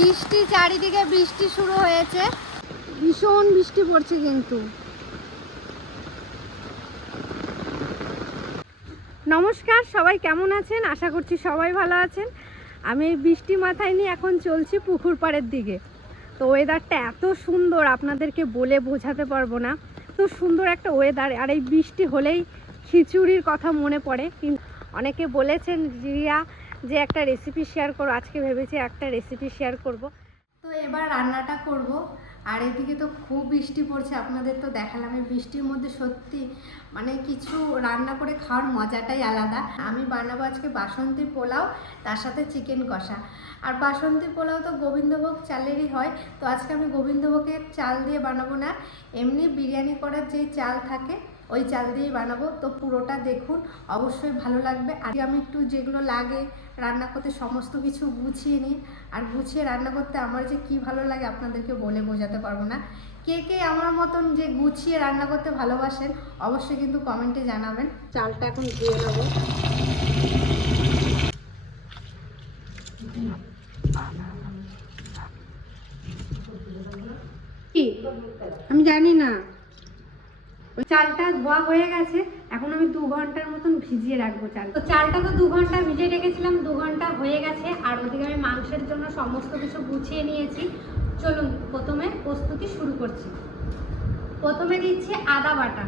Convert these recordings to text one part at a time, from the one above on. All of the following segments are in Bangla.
বৃষ্টি, চারিদিকে বৃষ্টি শুরু হয়েছে, ভীষণ বৃষ্টি পড়ছে কিন্তু। নমস্কার, সবাই কেমন আছেন? আশা করছি সবাই ভালো আছেন। আমি এই বৃষ্টি মাথায় নিয়ে এখন চলছি পুকুর পাড়ের দিকে। তো ওয়েদারটা এত সুন্দর, আপনাদেরকে বলে বোঝাতে পারবো না। তো সুন্দর একটা ওয়েদার, আর এই বৃষ্টি হলেই খিচুড়ির কথা মনে পড়ে। কিন্তু অনেকে বলেছেন রিয়া যে একটা রেসিপি শেয়ার করো, আজকে ভেবেছি একটা রেসিপি শেয়ার করব। তো এবার রান্নাটা করব। আর এদিকে তো খুব বৃষ্টি পড়ছে, আপনাদের তো দেখালাম। এই বৃষ্টির মধ্যে সত্যি মানে কিছু রান্না করে খাওয়ার মজাটাই আলাদা। আমি বানাবো আজকে বাসন্তী পোলাও, তার সাথে চিকেন কষা। আর বাসন্তী পোলাও তো গোবিন্দভোগ চালেরই হয়, তো আজকে আমি গোবিন্দভোগের চাল দিয়ে বানাবো না, এমনি বিরিয়ানি করার যেই চাল থাকে ওই চাল দিয়েই বানাবো। তো পুরোটা দেখুন, অবশ্যই ভালো লাগবে। আর আমি একটু যেগুলো লাগে রান্না করতে সমস্ত কিছু গুছিয়ে নিই, আর গুছিয়ে রান্না করতে আমার যে কি ভালো লাগে আপনাদেরকে বলে বোঝাতে পারবো না। কে কে আমার মতন যে গুছিয়ে রান্না করতে ভালোবাসেন অবশ্যই কিন্তু কমেন্টে জানাবেন। চালটা এখন ধুয়ে নেবো। কি আমি জানি না। ওই চালটা ধোয়া হয়ে গেছে, এখন আমি 2 ঘন্টার মতন ভিজিয়ে রাখবো চাল। তো চালটা তো 2 ঘন্টা ভিজিয়ে রেখেছিলাম, 2 ঘন্টা হয়ে গেছে। আর ওদিকে আমি মাংসের জন্য সমস্ত কিছু গুছিয়ে নিয়েছি। চলুন প্রথমে প্রস্তুতি শুরু করছি। প্রথমে দিচ্ছি আদা বাটা,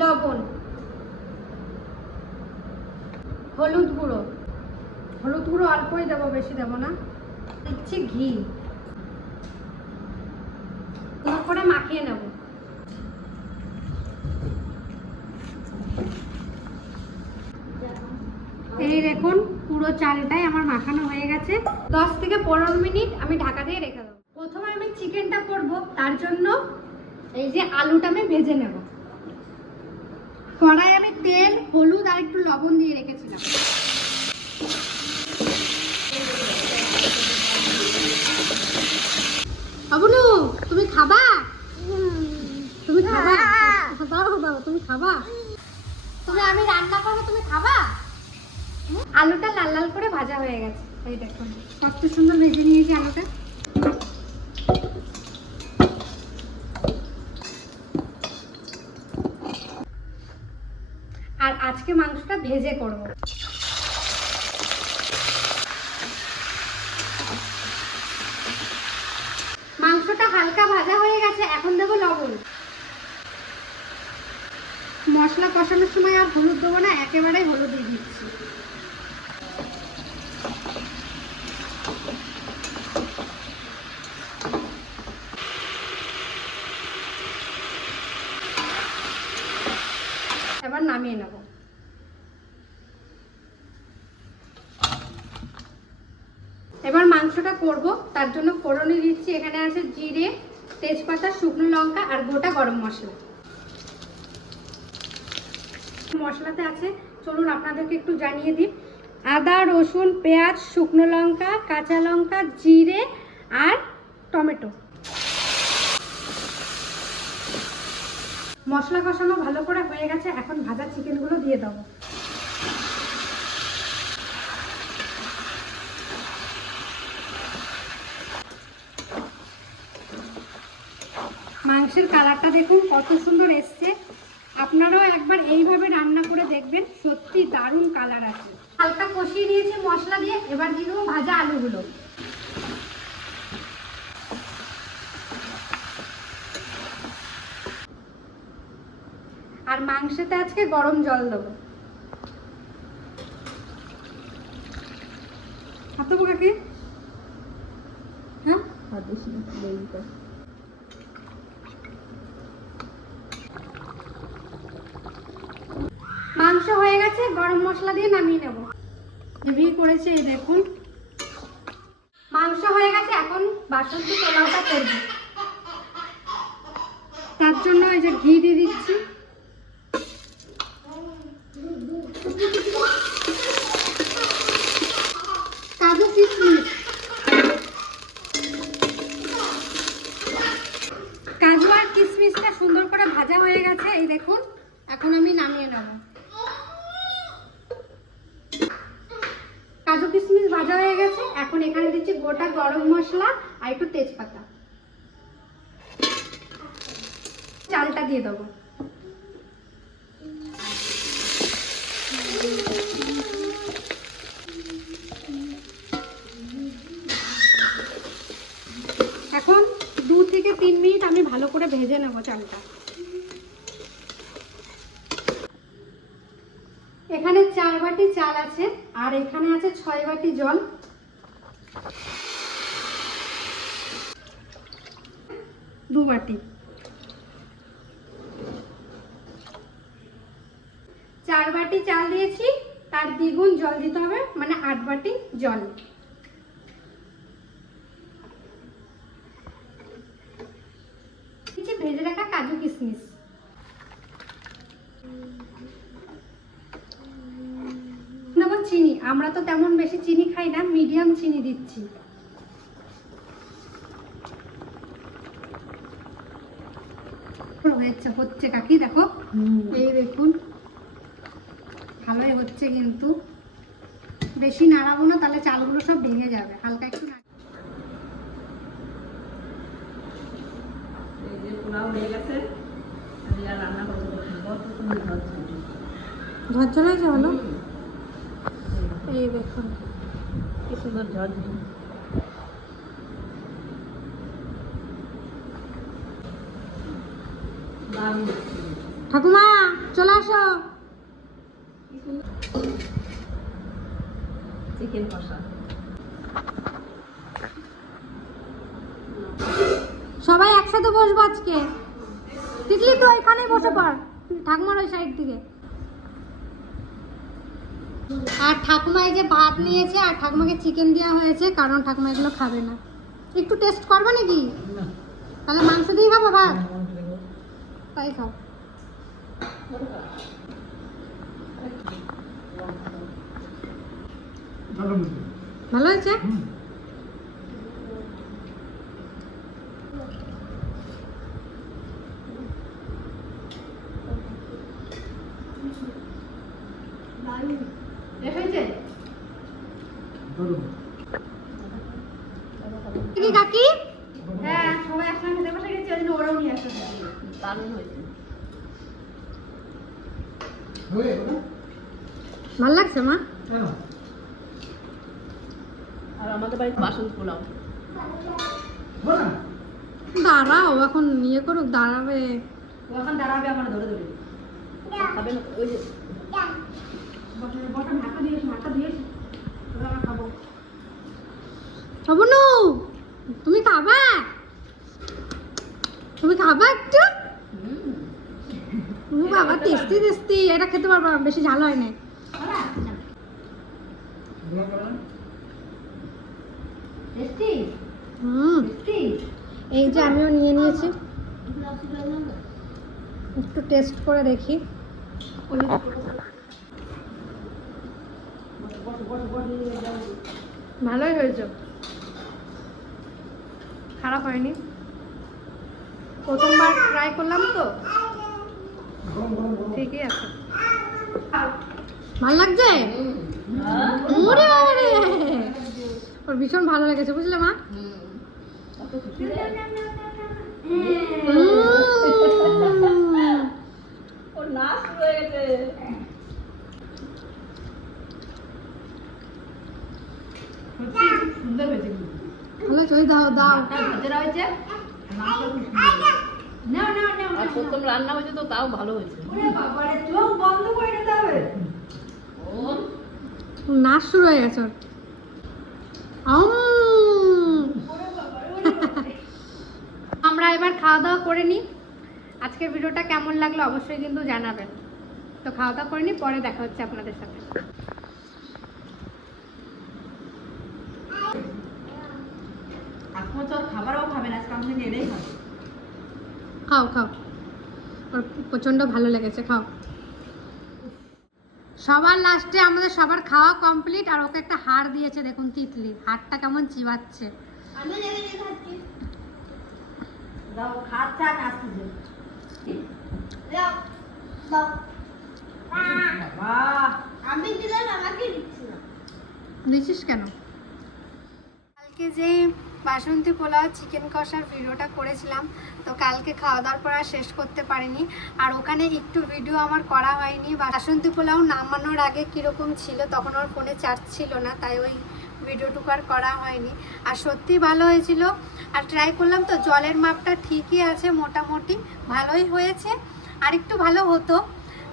লবণ, হলুদ গুঁড়ো। হলুদ গুঁড়ো অল্পই দেবো, বেশি দেবো না। দিচ্ছি ঘি, করে মাখিয়ে নেব। এই দেখুন পুরো চালটাই আমার মাখানো হয়ে গেছে। 10 থেকে 15 মিনিট আমি ঢাকা দিয়ে রেখে দেবো। প্রথমে আমি চিকেনটা করব, তার জন্য এই যে আলুটা আমি ভেজে নেব। কড়াই আমি তেল, হলুদ আর একটু লবণ দিয়ে রেখেছিলাম। বাবুলু, তুমি খাবা? তুমি খাবা? দাও, তুমি খাবা? আমি রান্না করবো, তুমি খাবা? আলুটা লাল লাল করে ভাজা হয়ে গেছে, এই দেখুন কত সুন্দর ভেজে নিয়েছি আলুটা। আর আজকে মাংসটা ভেজে করব। মাংসটা হালকা ভাজা হয়ে গেছে, এখন দেবো লবণ। মশলা কষানোর সময় আর হলুদ দেবো না, একেবারে হলুদ দিয়ে দিচ্ছি। এবার নামিয়ে নেব। এবার মাংসটা করব, তার জন্য ফোড়নে দিচ্ছি। এখানে আছে জিরে, তেজপাতা, শুকনো লঙ্কা আর গোটা গরম মশলা। মশলাতে আছে, চলুন আপনাদেরকে একটু জানিয়ে দিই। আদা, রসুন, পেঁয়াজ, শুকনো লঙ্কা, কাঁচা লঙ্কা, জিরে আর টমেটো। মশলা কষানো ভালো করে হয়ে গেছে, এখন ভাজা চিকেনগুলো দিয়ে দেবো। মাংসের কালারটা দেখুন কত সুন্দর এসছে। আপনারাও একবার এইভাবে রান্না করে দেখবেন, সত্যি দারুণ কালার আছে। হালকা কষিয়ে নিয়েছি মশলা দিয়ে, এবার দিয়ে দেবো ভাজা আলুগুলো। আর মাংসতে আজকে গরম জল দেবো। হাত দেবো কাকে? হ্যাঁ, মাংস হয়ে গেছে, গরম মশলা দিয়ে নামিয়ে নেব। হেভি করেছে, এই দেখুন মাংস হয়ে গেছে। এখন বাসন্তী পোলাওটা করব, তার জন্য এই যে ঘি দিয়ে দিচ্ছি। কাজু কিশমিশ, কাজু আর কিশমিশটা সুন্দর করে ভাজা হয়ে গেছে, এই দেখুন। এখন আমি নামিয়ে নেব। ভাজা হয়ে গেছে। এখন এখানে দিচ্ছি গোটা গরম মশলা আর একটু তেজপাতা। চালটা দিয়ে দেবো। এখন 2 থেকে 3 মিনিট আমি ভালো করে ভেজে নেব চালটা। এখানে 4 বাটি চাল আছে আর এখানে আছে 6 বাটি জল। দু বাটি 4 বাটি চাল দিয়েছি, তার দ্বিগুণ জল দিতে হবে, মানে 8 বাটি জল। ভেজে রাখা কাজু কিশমিশ, দেবো চিনি। আমরা তো তেমন বেশি চিনি খাই না, মিডিয়াম চিনি দিচ্ছি। হচ্ছে কাকি দেখো, এই দেখুন ভালোই হচ্ছে, কিন্তু বেশি নাড়াবো না, তাহলে চালগুলো সব ভেঙে যাবে। হালকা একটু ঝরঝরে হয়েছে ভালো। এই দেখুন কি সুন্দর ঝরঝরে। ঠাকুমা চলে আসো। চিকেন কষা সবাই একসাথে বসবো আজকে। তিতলি তো এখানে বসে পড়, ঠাকুমার ওই সাইড থেকে। আর ঠাকুমা এই যে ভাত নিয়েছে আর ঠাকুমাকে চিকেন দেওয়া হয়েছে, কারণ ঠাকুমা এগুলো খাবে না। একটু টেস্ট করবে নাকি? তাহলে মাংস দিয়ে খাবো ভাত? তাই খাও। ভালো হয়েছে? কাকি হ্যাঁ সবাই একসঙ্গে খেতে বসে গেছে, ওরাও নিয়ে আসে। দারুণ হয়েছে, ভালো লাগছে মা। আর আমাদের বাড়িতে বাসন পোলাও। দাঁড়াও, এখন ইয়ে করুক, দাঁড়াবে এখন, দাঁড়াবে আমার ধরে ধরে খাবে না। ওই যে বটন ঢাকা দিয়েছি, ঢাকা দিয়েছি, আমরা খাবো। অবনু তুমি খাবা? তুমি খাবা একটু? বাবা টেস্টি টেস্টি, এটা খেতে পারবা, বেশি ঝাল হয় না। এই যে আমিও নিয়ে নিয়েছি, একটু টেস্ট করে দেখি। ভালোই হয়েছে, খারাপ হয়নি। প্রথমবার ট্রাই করলাম তো, ঠিকই আছে। ভালো লাগছে? ওরে বাবা রে, ওর ভীষণ ভালো লেগেছে, বুঝলে মা? ভালো চই দাও দাও। প্রথম রান্না হয়েছে তো তাও ভালো হয়েছে। নাচ শুরু হয়ে গেছে। আমরা এবার খাওয়া দাওয়া করে নিই। আজকের ভিডিওটা কেমন লাগলো অবশ্যই কিন্তু জানাবেন। তো খাওয়া দাওয়া করে নিই, পরে দেখা হচ্ছে আপনাদের সাথে। খাবারও খাবেন আজকে, আমি এটাই খাবো। খাও খাও, ওর প্রচন্ড ভালো লেগেছে, খাও। সবার লাস্টে আমাদের সবার খাওয়া কমপ্লিট, আর ওকে একটা হার দিয়েছে, দেখুন তিতলি হারটা কেমন চিবাচ্ছে। আমি খাচ্ছি, দাও খাচ্ছে আর আসছে, দাও দাও। বাবা আমি দিলাম, আমাকে দিচ্ছি না। দিছিস কেন? কালকে যে বাসন্তী পোলাও চিকেন কষার ভিডিওটা করেছিলাম, তো কালকে খাওয়া দাওয়ার পর আর শেষ করতে পারিনি। আর ওখানে একটু ভিডিও আমার করা হয়নি। বাসন্তী পোলাও নামানোর আগে কীরকম ছিল, তখন ওর ফোনে চার্জ ছিল না, তাই ওই ভিডিওটুকু আর করা হয়নি। আর সত্যি ভালো হয়েছিল। আর ট্রাই করলাম তো জলের মাপটা ঠিকই আছে, মোটামুটি ভালোই হয়েছে। আর একটু ভালো হতো।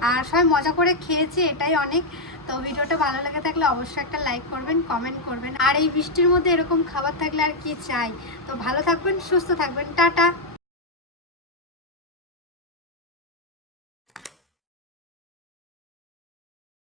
আর সবাই মজা করে খেয়েছে, এটাই অনেক। তো ভিডিওটা ভালো লেগে থাকলে অবশ্যই একটা লাইক করবেন, কমেন্ট করবেন। আর এই বৃষ্টির মধ্যে এরকম খাবার থাকলে আর কি চাই। তো ভালো থাকবেন, সুস্থ থাকবেন, টাটা।